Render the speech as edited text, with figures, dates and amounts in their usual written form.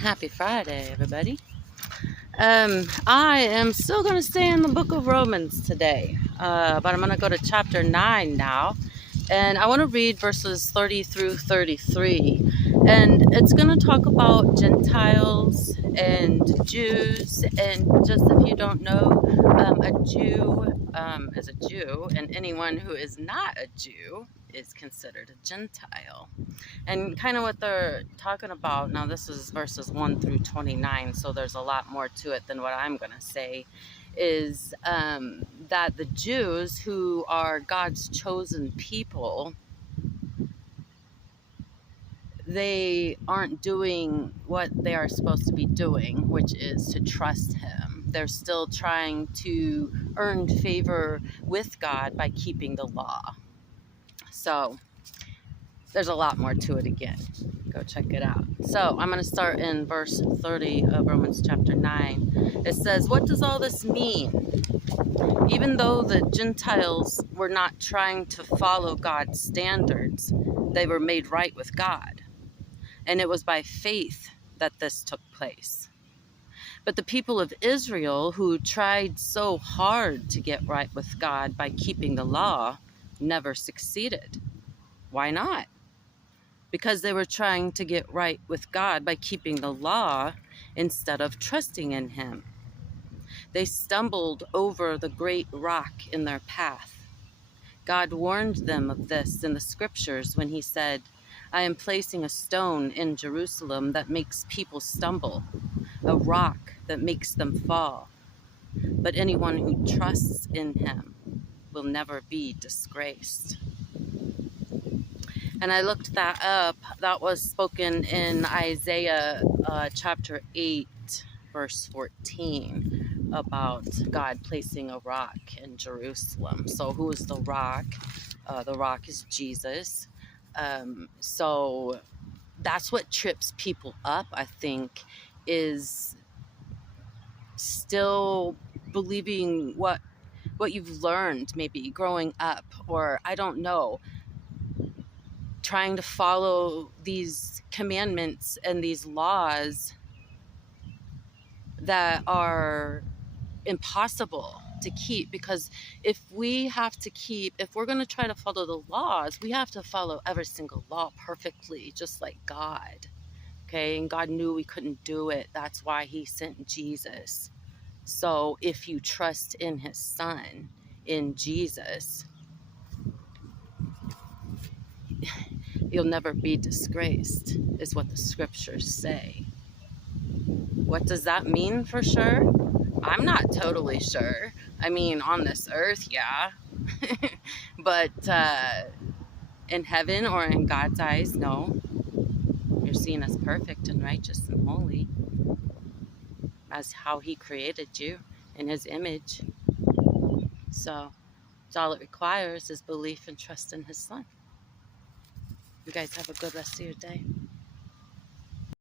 Happy Friday, everybody. I am still going to stay in the book of Romans today, but I'm going to go to chapter 9 now. And I want to read verses 30 through 33. And it's going to talk about Gentiles and Jews. And just if you don't know, a Jew is a Jew, and anyone who is not a Jew is considered a Gentile. And kind of what they're talking about, now this is verses 1 through 29, so there's a lot more to it than what I'm going to say, is that the Jews, who are God's chosen people, they aren't doing what they are supposed to be doing, which is to trust Him. They're still trying to earn favor with God by keeping the law. So there's a lot more to it again. Go check it out. So I'm going to start in verse 30 of Romans chapter 9. It says, "What does all this mean? Even though the Gentiles were not trying to follow God's standards, they were made right with God. And it was by faith that this took place. But the people of Israel, who tried so hard to get right with God by keeping the law, never succeeded. Why not? Because they were trying to get right with God by keeping the law instead of trusting in Him. They stumbled over the great rock in their path. God warned them of this in the scriptures when He said, 'I am placing a stone in Jerusalem that makes people stumble, a rock that makes them fall. But anyone who trusts in Him will never be disgraced.'" And I looked that up. That was spoken in Isaiah chapter 8, verse 14, about God placing a rock in Jerusalem. So who is the rock? The rock is Jesus. So that's what trips people up, I think, is still believing what you've learned maybe growing up, or I don't know, trying to follow these commandments and these laws that are impossible to keep. Because if we're going to try to follow the laws, we have to follow every single law perfectly, just like God. Okay, and God knew we couldn't do it. That's why He sent Jesus. So if you trust in His Son, in Jesus, you'll never be disgraced, is what the scriptures say. What does that mean for sure? I'm not totally sure. I mean, on this earth, yeah. But in heaven or in God's eyes, no. You're seen as perfect and righteous and holy, as how He created you in His image. So all it requires is belief and trust in His Son. You guys have a good rest of your day.